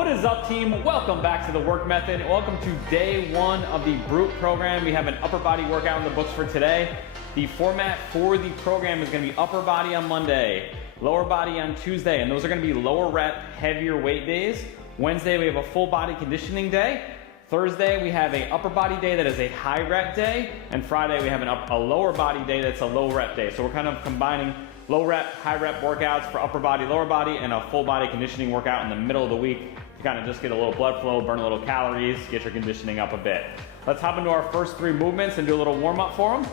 What is up, team? Welcome back to the work method. Welcome to day one of the Brute program. We have an upper body workout in the books for today. The format for the program is going to be upper body on Monday, lower body on Tuesday, and those are going to be lower rep, heavier weight days. Wednesday, we have a full body conditioning day. Thursday, we have a upper body day that is a high rep day. And Friday, we have a lower body day that's a low rep day. So we're kind of combining low rep, high rep workouts for upper body, lower body, and a full body conditioning workout in the middle of the week to kind of just get a little blood flow, burn a little calories, get your conditioning up a bit. Let's hop into our first three movements and do a little warm up for them.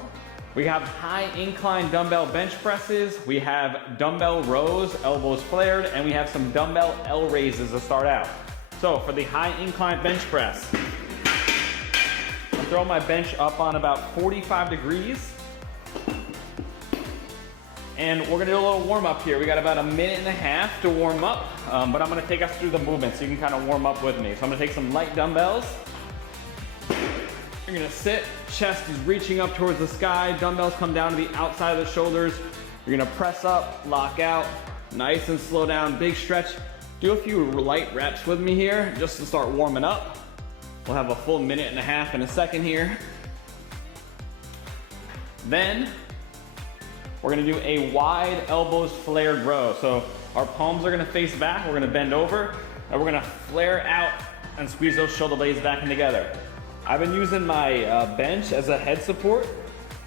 We have high incline dumbbell bench presses. We have dumbbell rows, elbows flared, and we have some dumbbell L raises to start out. So for the high incline bench press, I'm throwing my bench up on about 45 degrees. And we're gonna do a little warm up here. We got about a minute and a half to warm up, but I'm gonna take us through the movement so you can kind of warm up with me. So I'm gonna take some light dumbbells. You're gonna sit, chest is reaching up towards the sky, dumbbells come down to the outside of the shoulders. You're gonna press up, lock out, nice and slow down, big stretch. Do a few light reps with me here just to start warming up. We'll have a full minute and a half in a second here. Then, we're gonna do a wide elbows flared row. So our palms are gonna face back, we're gonna bend over, and we're gonna flare out and squeeze those shoulder blades back in together. I've been using my bench as a head support,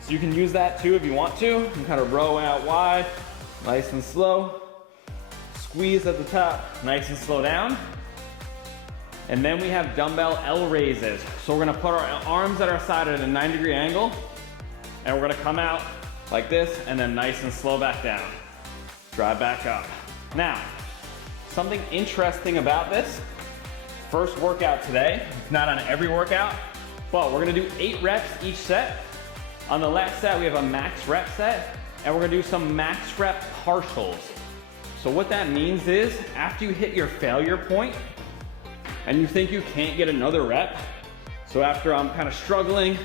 so you can use that too if you want to. You can kind of row out wide, nice and slow. Squeeze at the top, nice and slow down. And then we have dumbbell L raises. So we're gonna put our arms at our side at a 90-degree angle, and we're gonna come out like this, and then nice and slow back down. Drive back up. Now, something interesting about this, first workout today, it's not on every workout, but we're gonna do 8 reps each set. On the last set, we have a max rep set, and we're gonna do some max rep partials. So what that means is, after you hit your failure point, and you think you can't get another rep, so after I'm kind of struggling,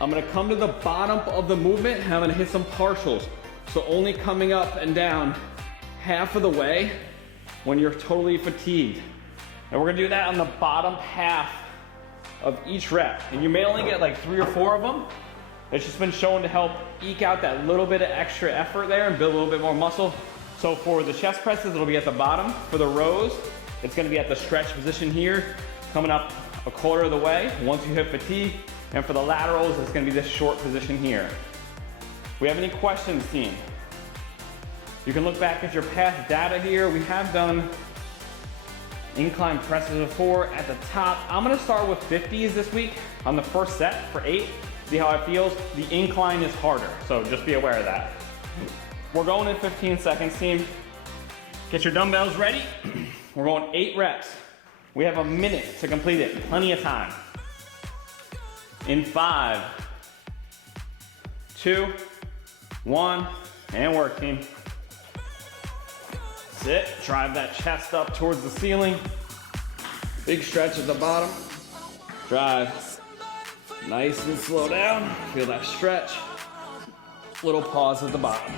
I'm gonna come to the bottom of the movement and I'm gonna hit some partials. So only coming up and down half of the way when you're totally fatigued. And we're gonna do that on the bottom half of each rep. And you may only get like 3 or 4 of them. It's just been shown to help eke out that little bit of extra effort there and build a little bit more muscle. So for the chest presses, it'll be at the bottom. For the rows, it's gonna be at the stretch position here, coming up a quarter of the way once you hit fatigue. And for the laterals, it's gonna be this short position here. We have any questions, team? You can look back at your past data here. We have done incline presses before at the top. I'm gonna start with 50s this week on the first set for 8. See how it feels? The incline is harder, so just be aware of that. We're going in 15 seconds, team. Get your dumbbells ready. We're going 8 reps. We have a minute to complete it, plenty of time. In 5, 2, 1, and work, team. Sit, drive that chest up towards the ceiling. Big stretch at the bottom. Drive, nice and slow down. Feel that stretch. Little pause at the bottom.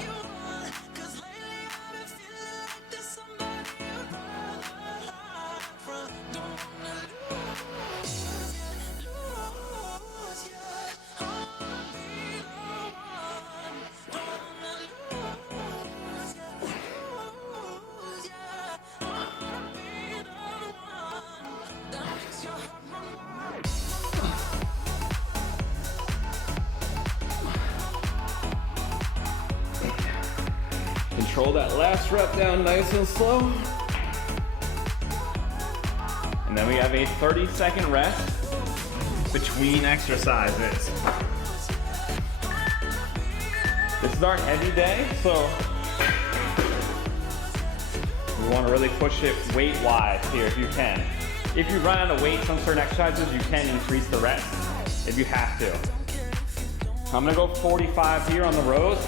Control that last rep down nice and slow. And then we have a 30-second rest between exercises. This is our heavy day, so we want to really push it weight-wise here if you can. If you run out of weights on certain exercises, you can increase the reps if you have to. I'm gonna go 45 here on the rows.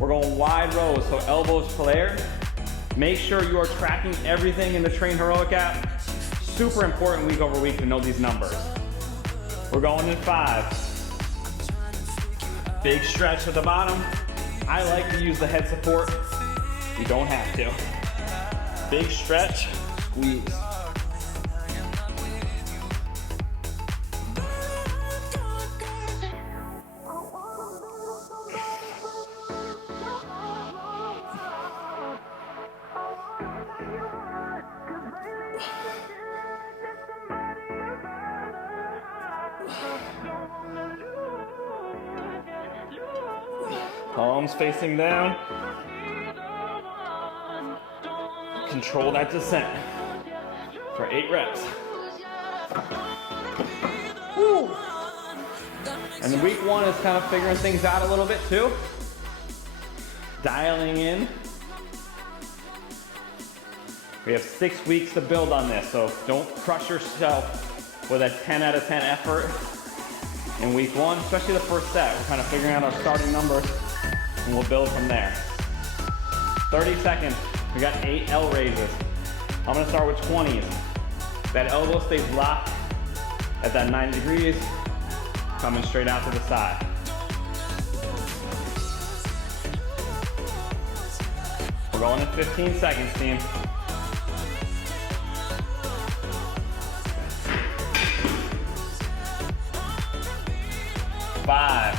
We're going wide rows, so elbows flared. Make sure you are tracking everything in the Train Heroic app. Super important week over week to know these numbers. We're going in 5. Big stretch at the bottom. I like to use the head support. You don't have to. Big stretch, squeeze. Palms facing down. Control that descent for 8 reps. Woo. And then week 1 is kind of figuring things out a little bit too. Dialing in. We have 6 weeks to build on this, so don't crush yourself with a 10 out of 10 effort in week 1, especially the first set. We're kind of figuring out our starting numbers and we'll build from there. 30 seconds, we got 8 L raises. I'm gonna start with 20s. That elbow stays locked at that 90 degrees, coming straight out to the side. We're going in 15 seconds, team. 5,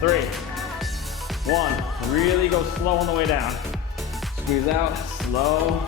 3, 1. Really go slow on the way down. Squeeze out, slow.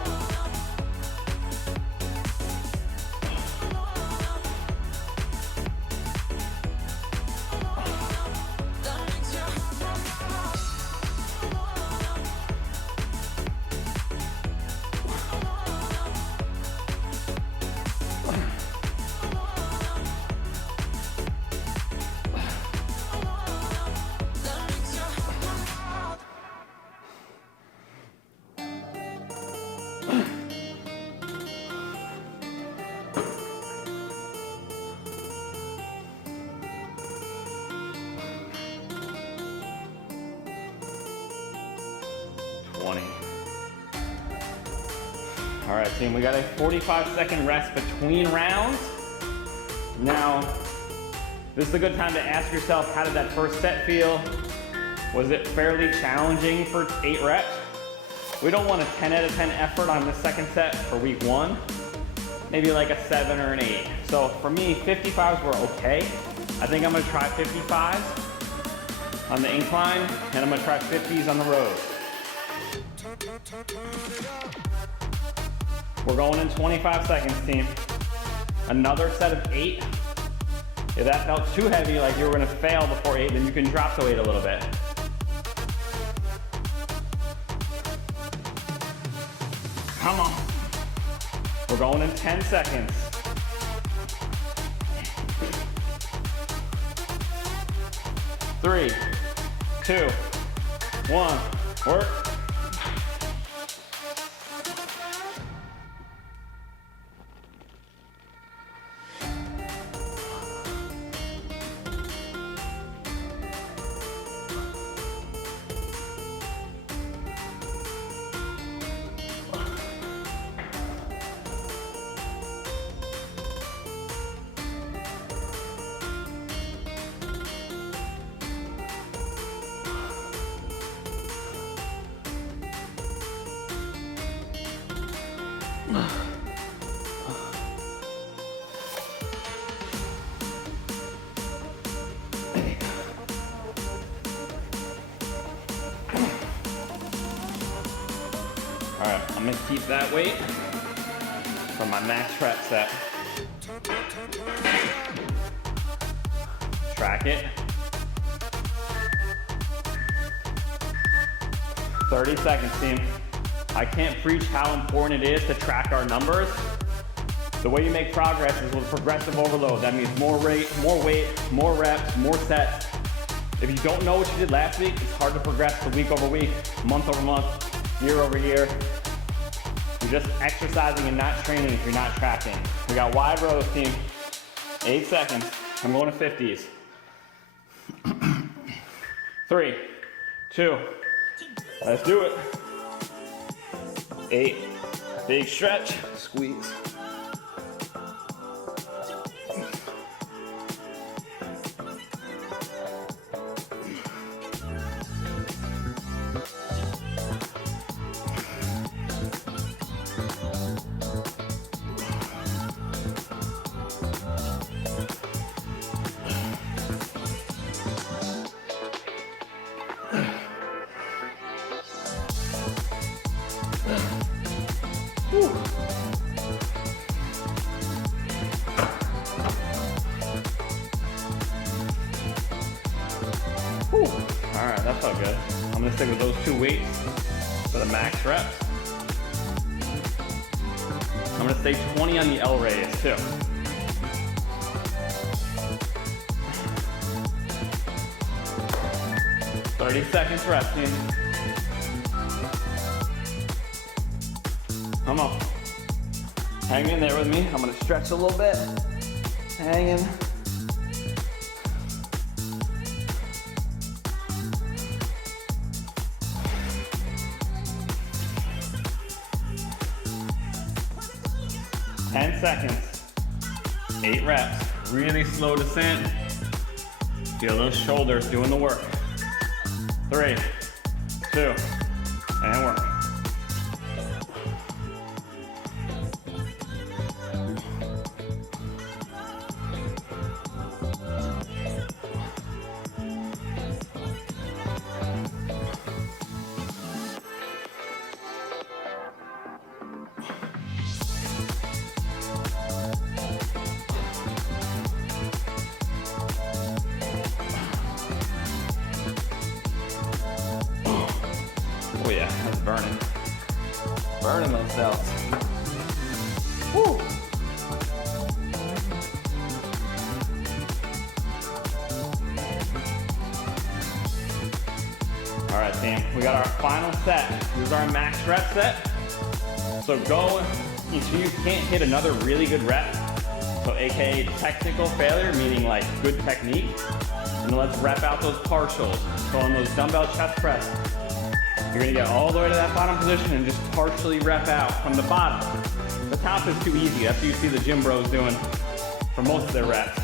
All right, team, we got a 45-second rest between rounds. Now, this is a good time to ask yourself, how did that first set feel? Was it fairly challenging for 8 reps? We don't want a 10 out of 10 effort on the second set for week 1. Maybe like a 7 or an 8. So for me, 55s were okay. I think I'm gonna try 55s on the incline, and I'm gonna try 50s on the road. We're going in 25 seconds, team. Another set of 8. If that felt too heavy, like you were gonna fail before 8, then you can drop the weight a little bit. Come on. We're going in 10 seconds. 3, 2, 1, work. All right, I'm gonna keep that weight for my max rep set. Track it. 30 seconds, team. I can't preach how important it is to track our numbers. The way you make progress is with progressive overload. That means more weight, more reps, more sets. If you don't know what you did last week, it's hard to progress to week over week, month over month, year over year. You're just exercising and not training if you're not tracking. We got wide rows, team. 8 seconds. I'm going to 50s. 3, 2, let's do it. 8, big stretch, squeeze. felt good. I'm gonna stick with those 2 weights for the max reps. I'm gonna stay 20 on the L raise too. "30 seconds resting. Come on. Hang in there with me. I'm gonna stretch a little bit. Hang in. "10 seconds. 8 reps. Really slow descent. Feel those shoulders doing the work. 3, 2, and work. Oh yeah, that's burning. Burning those cells. Woo! All right, team, we got our final set. This is our max rep set. So go, if you can't hit another really good rep, so AKA technical failure, meaning like good technique, and let's rep out those partials. So on those dumbbell chest press, you're gonna get all the way to that bottom position and just partially rep out from the bottom. The top is too easy. That's what you see the gym bros doing for most of their reps.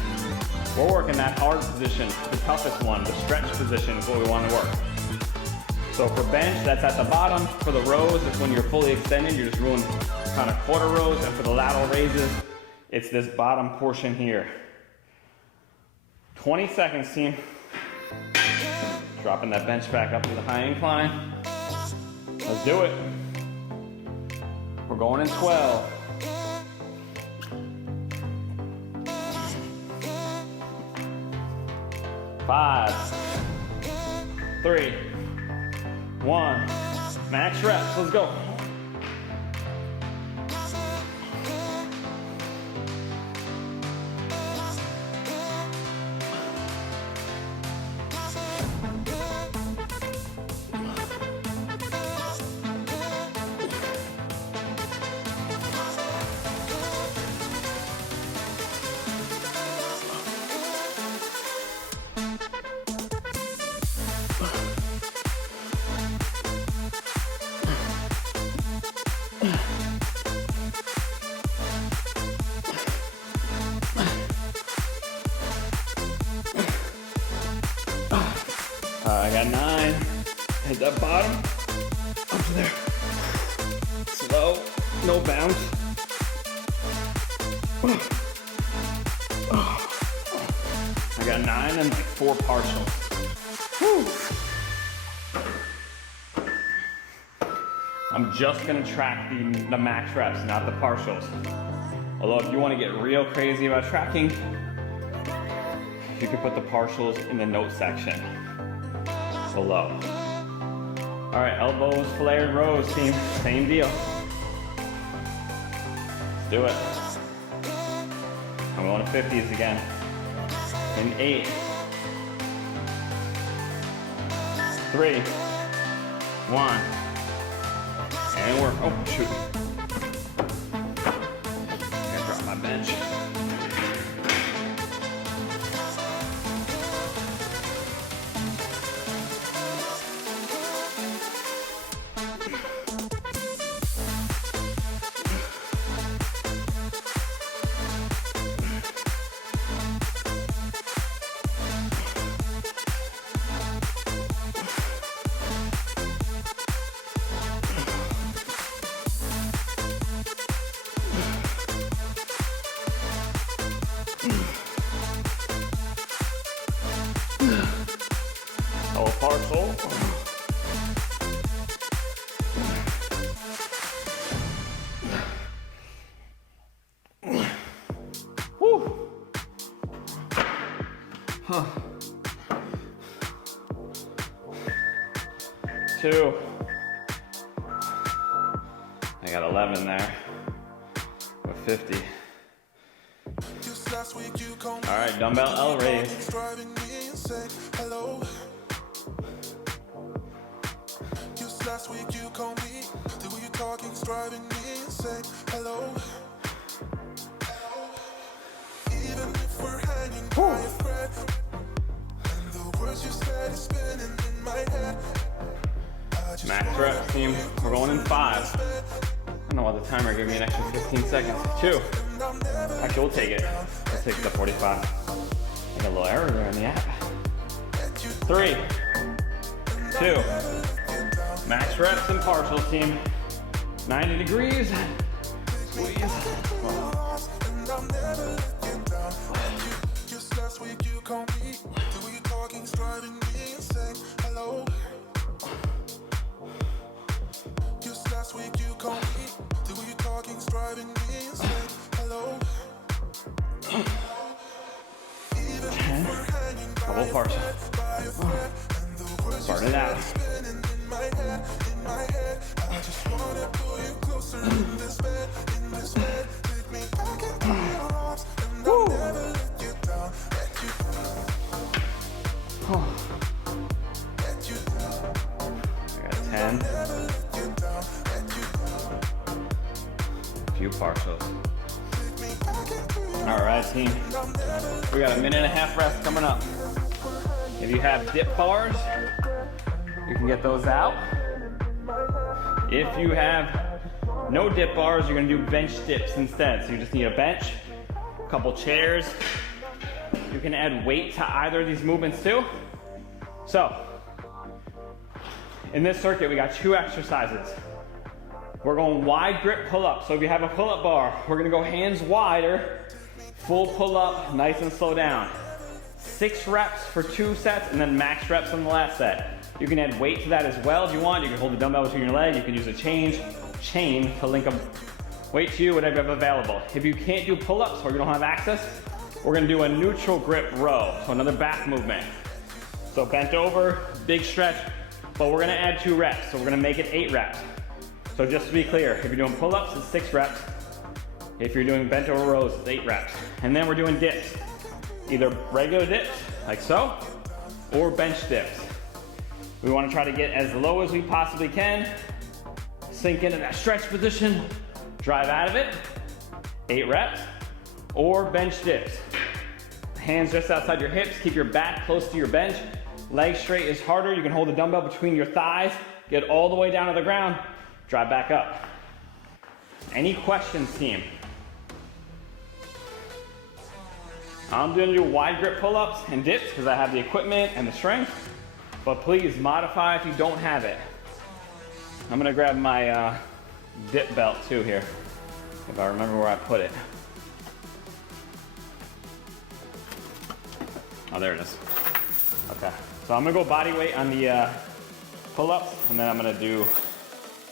We're working that hard position, the toughest one, the stretch position is what we wanna work. So for bench, that's at the bottom. For the rows, it's when you're fully extended, you're just doing kind of quarter rows. And for the lateral raises, it's this bottom portion here. 20 seconds, team. Dropping that bench back up to the high incline. Let's do it. We're going in 12. 5, 3, 1. Max reps, let's go. I got 9. Hit that bottom. Up to there. Slow. No bounce. I got 9 and like 4 partial. Whew. I'm just gonna track the max reps, not the partials. Although if you want to get real crazy about tracking, you can put the partials in the note section below. All right, elbows, flared rows, team. Same deal. Let's do it. I'm going to 50s again. In 8, 3, 1, and work. Oh, shoot. I gotta drop my bench. 2. I got 11 there with 50. All right, dumbbell L raise. Last week you called me, the way you talking's driving me insane. Hello. Even if we're hanging by a thread, and the words you said is spinning in my head. Max reps, team. We're going in 5. I don't know why the timer gave me an extra 15 seconds. 2. Actually, we'll take it. Let's take it to 45. I got a little error there in the app. 3, 2. Max reps and partial, team. 90 degrees. Squeeze. Just last week you called me, the way you talking's driving me insane. Hello. Just last week you called me, the way you talking's driving me insane. Hello. 10. Double partial. Start it out. In my head, I just wanna pull you closer in this bed, take me back into your arms, and I'll never let you down, let you down. I got 10. A few partials. All right, team. We got a 1.5 rest coming up. If you have dip bars, you can get those out. If you have no dip bars, you're gonna do bench dips instead. So you just need a bench, a couple chairs. You can add weight to either of these movements too. So, in this circuit, we got 2 exercises. We're going wide grip pull-up. So if you have a pull-up bar, we're gonna go hands wider, full pull-up, nice and slow down. 6 reps for 2 sets, and then max reps on the last set. You can add weight to that as well if you want. You can hold the dumbbell between your legs. You can use a chain to link a weight to you, whatever you have available. If you can't do pull-ups or you don't have access, we're gonna do a neutral grip row, so another back movement. So bent over, big stretch, but we're gonna add 2 reps, so we're gonna make it 8 reps. So just to be clear, if you're doing pull-ups, it's 6 reps. If you're doing bent over rows, it's 8 reps. And then we're doing dips, either regular dips, like so, or bench dips. We want to try to get as low as we possibly can, sink into that stretch position, drive out of it, 8 reps, or bench dips. Hands just outside your hips, keep your back close to your bench, legs straight is harder. You can hold the dumbbell between your thighs, get all the way down to the ground, drive back up. Any questions, team? I'm gonna do wide grip pull-ups and dips because I have the equipment and the strength. But please modify if you don't have it. I'm gonna grab my dip belt too here, if I remember where I put it. Oh, there it is. Okay, so I'm gonna go body weight on the pull-ups, and then I'm gonna do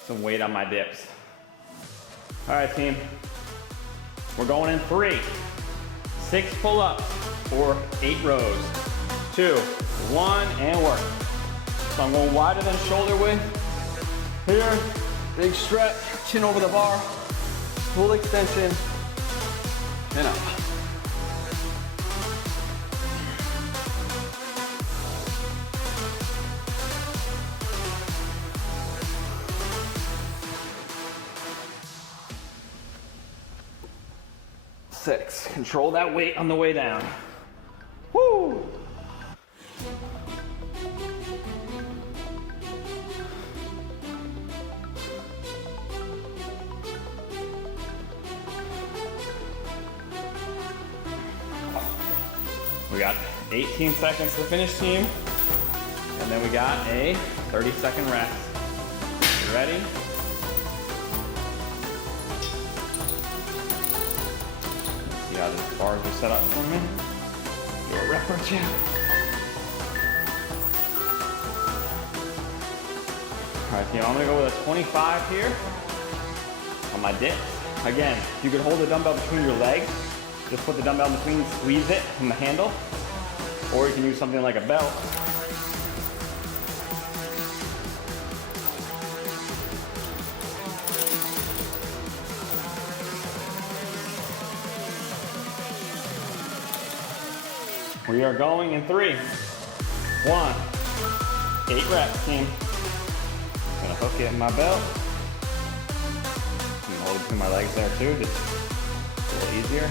some weight on my dips. All right, team. We're going in 3, 6 pull-ups, or 8 rows. 2, 1, and work. So I'm going wider than shoulder width. Here, big stretch, chin over the bar, full extension, and up. Six. Control that weight on the way down. Woo! We got 18 seconds to finish, team. And then we got a 30-second rest. You ready? See how the bars are set up for me? Do a rep or 2. All right, team, I'm gonna go with a 25 here on my dips. Again, you could hold the dumbbell between your legs. Just put the dumbbell between, squeeze it from the handle, or you can use something like a belt. We are going in 3, 1. 8 reps, team. Gonna hook it in my belt. I'm gonna hold it between my legs there too, just a little easier.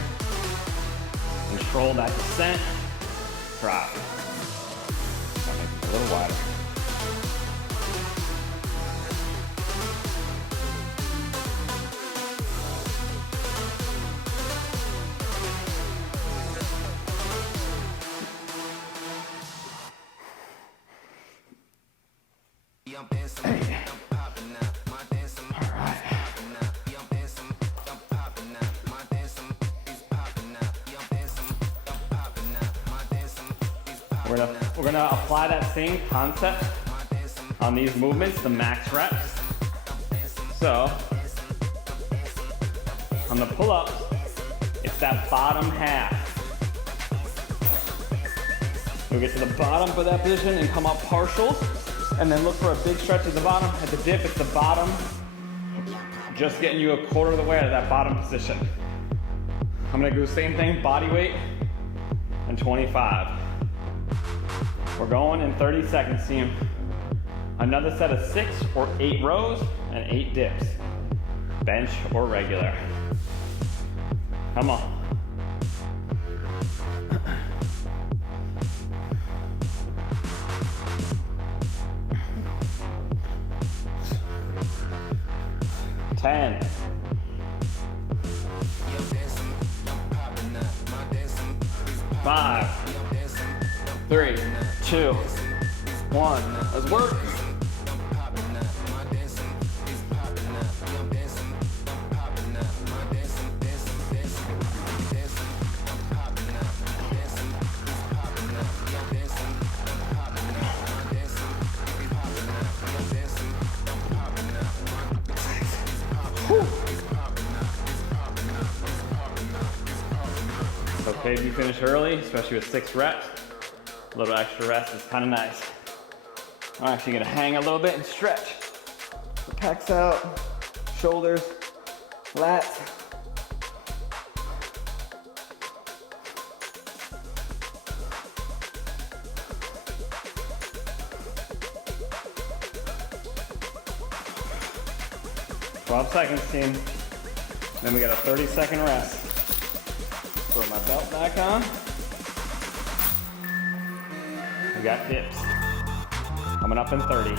Control that descent. Drop. I'll make it a little wider. We're gonna apply that same concept on these movements, the max reps. So, on the pull-ups, it's that bottom half. You'll get to the bottom for that position and come up partials, and then look for a big stretch at the bottom. At the dip, it's the bottom, just getting you a quarter of the way out of that bottom position. I'm gonna do the same thing, body weight, and 25. We're going in 30 seconds, team. Another set of 6 or 8 rows and 8 dips. Bench or regular. Come on. Ten. 5, 3, 2, 1. Let's work. It's okay if you finish early, especially with 6 reps. A little extra rest is kind of nice. I'm actually gonna hang a little bit and stretch. The pecs out, shoulders, lats. "12 seconds, team. Then we got a 30-second rest. Put my belt back on. We got dips. Coming up in 30.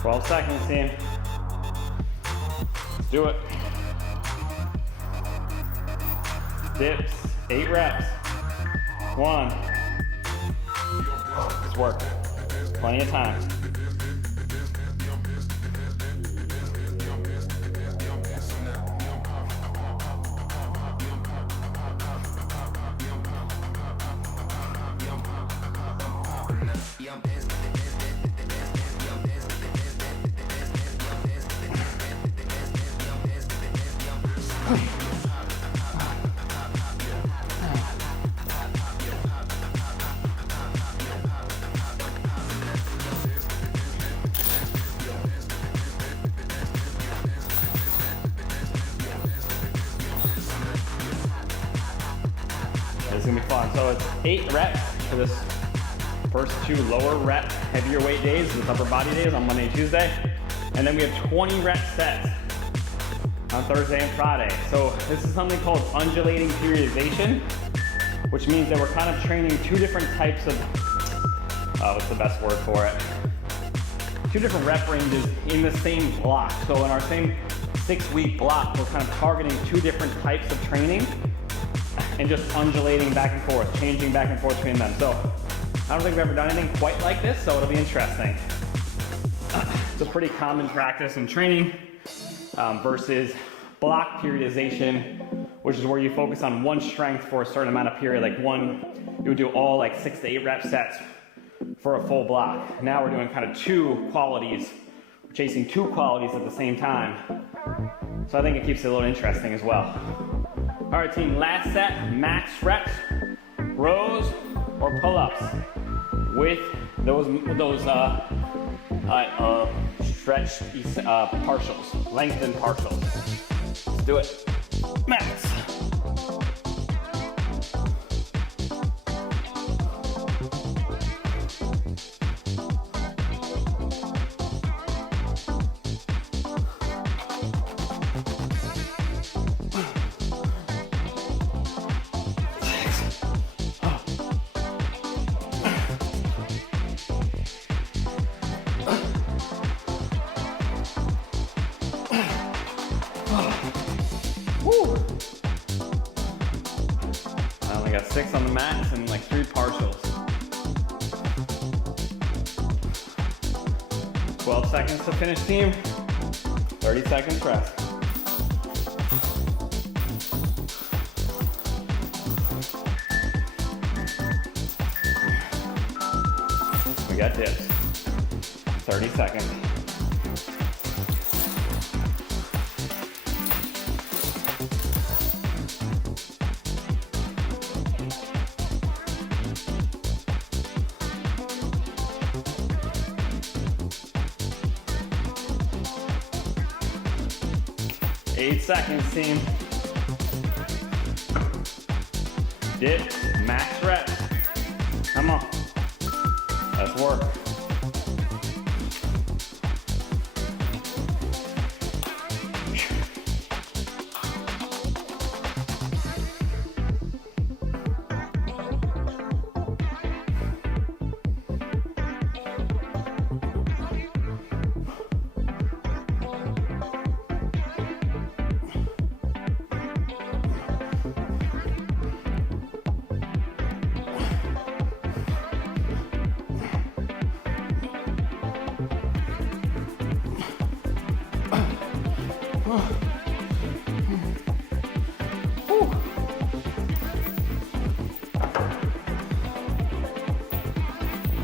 "12 seconds, team. Let's do it. Dips, 8 reps. 1. Let's work. Plenty of time. It's gonna be fun. So it's 8 reps for this first 2 lower rep, heavier weight days, the upper body days on Monday and Tuesday. And then we have 20 rep sets on Thursday and Friday. So this is something called undulating periodization, which means that we're kind of training 2 different types of, what's the best word for it? 2 different rep ranges in the same block. So in our same 6-week block, we're kind of targeting 2 different types of training and just undulating back and forth, changing back and forth between them. So I don't think we've ever done anything quite like this, so it'll be interesting. It's a pretty common practice in training versus block periodization, which is where you focus on one strength for a certain amount of period. Like you would do all like 6 to 8 rep sets for a full block. Now we're doing kind of 2 qualities, chasing 2 qualities at the same time. So I think it keeps it a little interesting as well. All right, team, last set, max reps, rows or pull-ups with those stretched partials, lengthened partials. Let's do it. Max. Woo. I only got 6 on the max and like 3 partials. 12 seconds to finish, team. 30 seconds rest. We got dips. 30 seconds. Eight seconds, team. Dip, max reps. Come on. Let's work.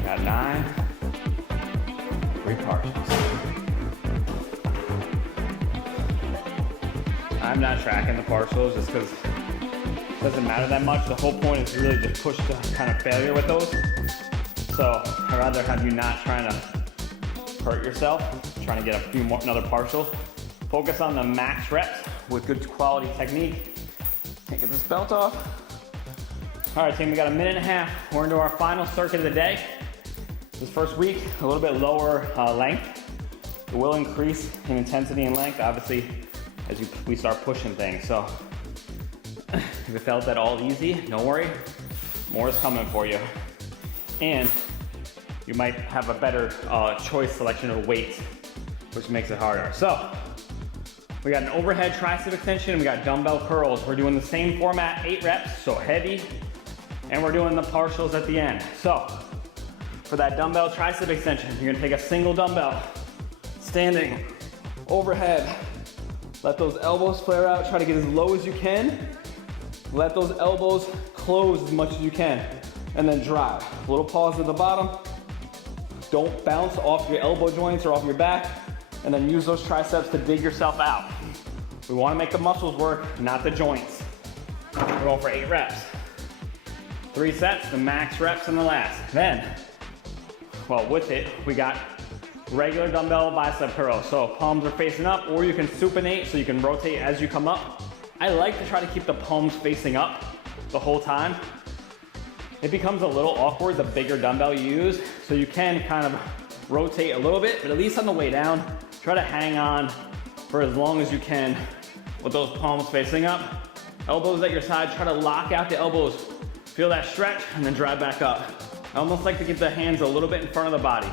Got 9, 3 partials. I'm not tracking the partials just because it doesn't matter that much. The whole point is really just push to kind of failure with those. So I'd rather have you not trying to hurt yourself, trying to get a few more, another partial. Focus on the max reps with good quality technique. Can't get this belt off. All right, team, we got a minute and a half. We're into our final circuit of the day. This first week, a little bit lower length. It will increase in intensity and length, obviously, as we start pushing things. So if it felt at all easy, don't worry, more is coming for you. And you might have a better choice selection of weights, which makes it harder. So we got an overhead tricep extension, and we got dumbbell curls. We're doing the same format, 8 reps, so heavy, and we're doing the partials at the end. So for that dumbbell tricep extension, you're gonna take a single dumbbell, standing, overhead. Let those elbows flare out, try to get as low as you can. Let those elbows close as much as you can, and then drive. A little pause at the bottom. Don't bounce off your elbow joints or off your back, and then use those triceps to dig yourself out. We wanna make the muscles work, not the joints. We're going for 8 reps. 3 sets, the max reps in the last. Then, well, with it, we got regular dumbbell bicep curls. So palms are facing up, or you can supinate so you can rotate as you come up. I like to try to keep the palms facing up the whole time. It becomes a little awkward the bigger dumbbell you use, so you can kind of rotate a little bit, but at least on the way down, try to hang on for as long as you can with those palms facing up. Elbows at your side, try to lock out the elbows. Feel that stretch, and then drive back up. I almost like to get the hands a little bit in front of the body.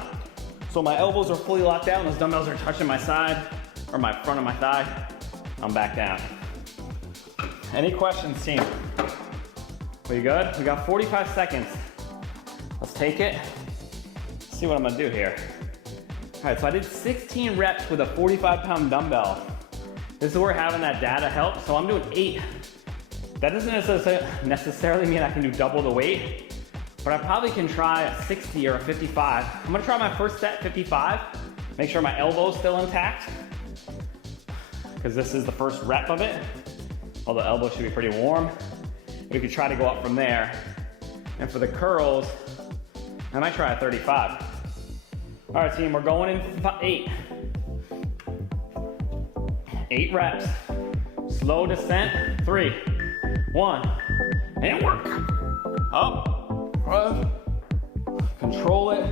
So my elbows are fully locked out, and those dumbbells are touching my side, or my front of my thigh. I'm back down. Any questions, team? We good? We got 45 seconds. Let's take it. Let's see what I'm gonna do here. All right, so I did 16 reps with a 45-pound dumbbell. This is where having that data helps. So I'm doing 8. That doesn't necessarily mean I can do double the weight, but I probably can try a 60 or a 55. I'm gonna try my first set, 55. Make sure my elbow's still intact, because this is the first rep of it. Although elbows should be pretty warm. We could try to go up from there. And for the curls, I might try a 35. All right, team, we're going in 8. 8 reps. Slow descent. 3, 1, and work. Up. Control it.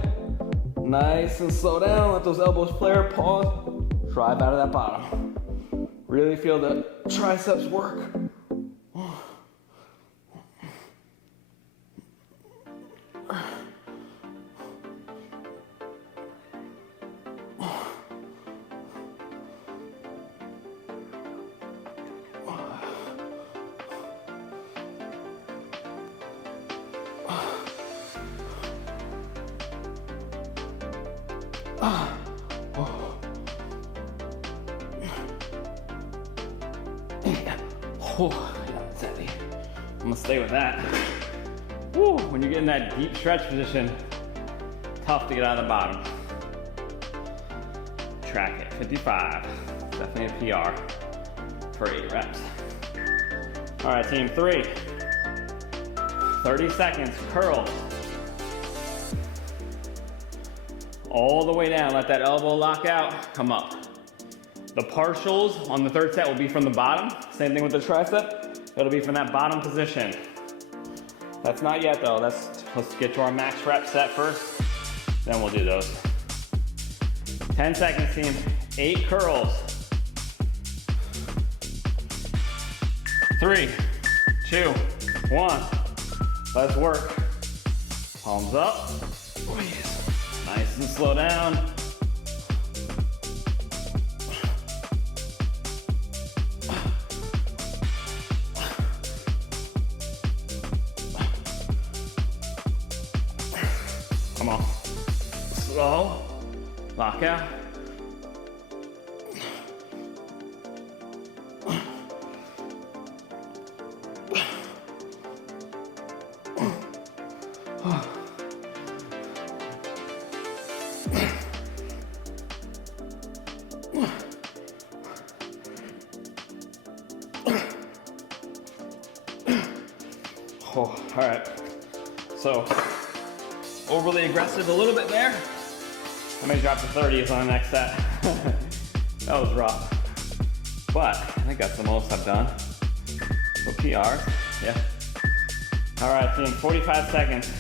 Nice and slow down. Let those elbows flare. Pause. Drive out of that bottom. Really feel the triceps work. Oh, that's heavy. I'm gonna stay with that. Woo, when you get in that deep stretch position, tough to get out of the bottom. Track it, 55. Definitely a PR for 8 reps. All right, team, 3. 30 seconds, curls. All the way down, let that elbow lock out, come up. The partials on the 3rd set will be from the bottom. Same thing with the tricep. It'll be from that bottom position. That's not yet though. Let's get to our max rep set first. Then we'll do those. 10 seconds, team. 8 curls. 3, 2, 1. Let's work. Palms up. Nice and slow down. Come on. Slow. Lock out. Oh, all right. So, overly aggressive a little bit there. I may drop to 30s on the next set. That was rough. But I think that's the most I've done. So PRs, yeah. All right, team, 45 seconds.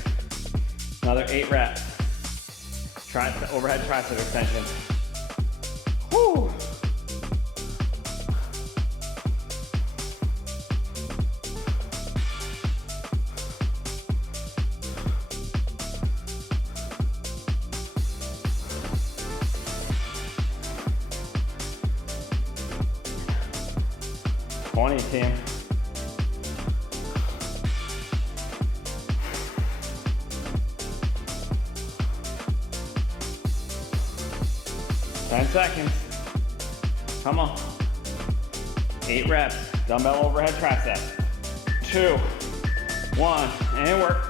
Another 8 reps. Overhead tricep extension. Whew. Team. Ten seconds. Come on. 8 reps. Dumbbell overhead tricep. 2, 1, and work.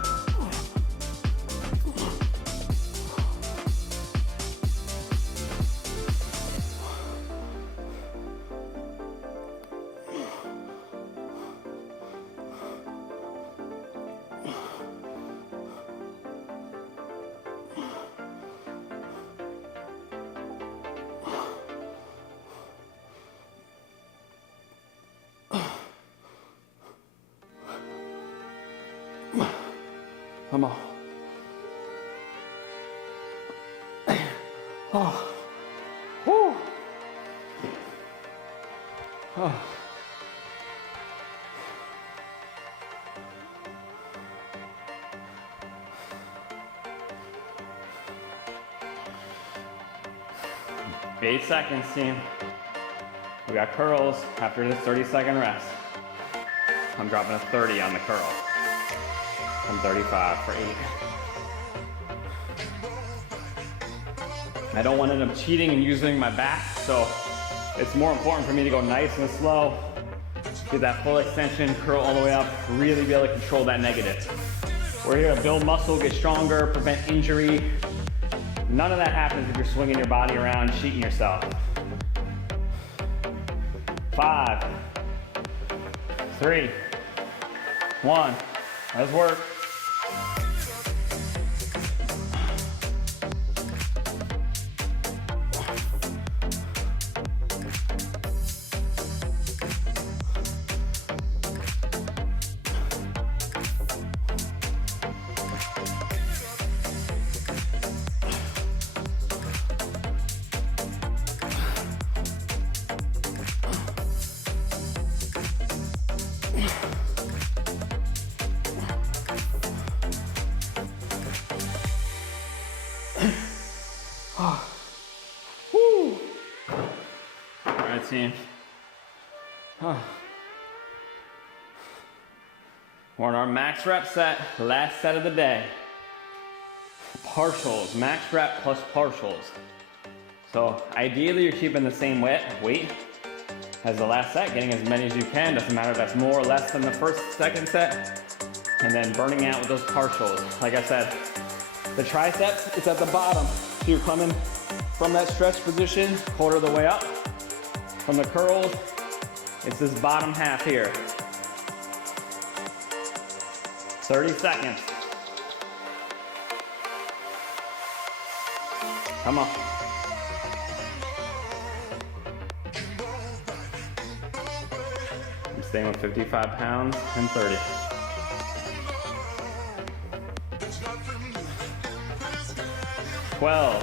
Come on. Oh. Woo. Oh. Eight seconds, team. We got curls after this 30-second rest. I'm dropping a 30 on the curl. I'm 35 for 8. I don't want to end up cheating and using my back, so it's more important for me to go nice and slow, get that full extension, curl all the way up, really be able to control that negative. We're here to build muscle, get stronger, prevent injury. None of that happens if you're swinging your body around, cheating yourself. 5, 3, 1. Let's work. Woo. All right, team. We're on our max rep set, last set of the day. Partials, max rep plus partials. So ideally you're keeping the same weight as the last set, getting as many as you can. Doesn't matter if that's more or less than the first, second set. And then burning out with those partials. Like I said, the triceps is at the bottom. So you're coming from that stretch position, quarter of the way up. From the curls, it's this bottom half here. 30 seconds. Come on. I'm staying with 55 pounds and 30. Well,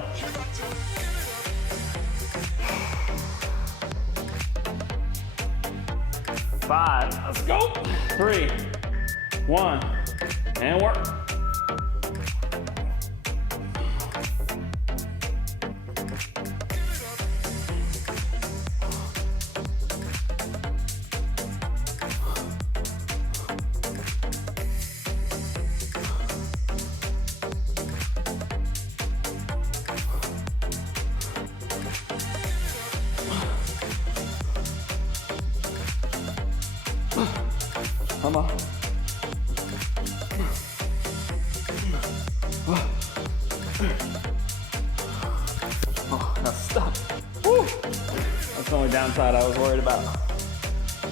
5, let's go. 3, 1, and work. Come on. Oh, now stop. Woo. That's the only downside I was worried about.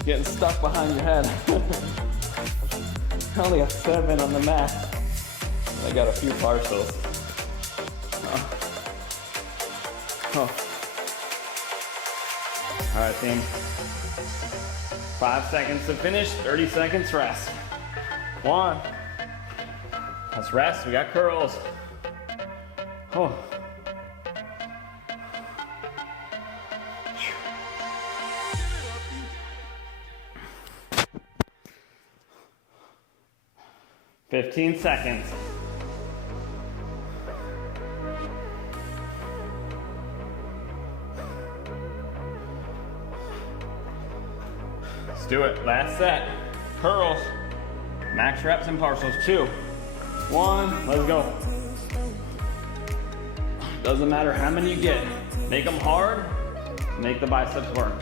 Getting stuck behind your head. I only got 7 on the mat. I got a few partials. Oh. All right, team. 5 seconds to finish, 30 seconds rest. 1. Let's rest, we got curls. Oh. $15 seconds. Let's do it. Last set. Curls. Max reps and partials. 2, 1. Let's go. Doesn't matter how many you get. Make them hard. Make the biceps work.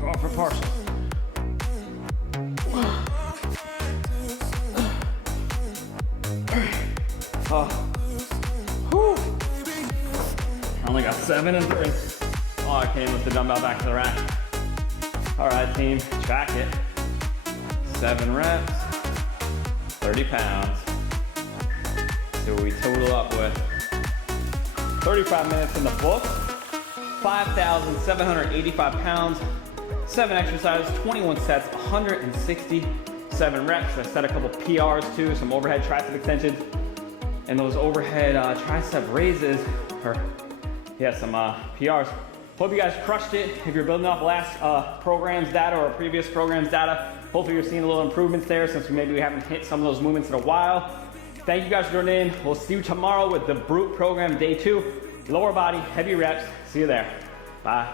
Go for partial. Oh. Whew. I only got 7 and 3. Oh, I came with the dumbbell back to the rack. All right, team, track it. 7 reps, 30 pounds. See what we total up with. 35 minutes in the book, 5,785 pounds, 7 exercises, 21 sets, 167 reps. I set a couple PRs too, some overhead tricep extensions, and those overhead tricep raises, or yeah, some PRs. Hope you guys crushed it. If you're building off last program's data or previous program's data, hopefully you're seeing a little improvements there since maybe we haven't hit some of those movements in a while. Thank you guys for joining in. We'll see you tomorrow with the Brute program day 2. Lower body, heavy reps. See you there. Bye.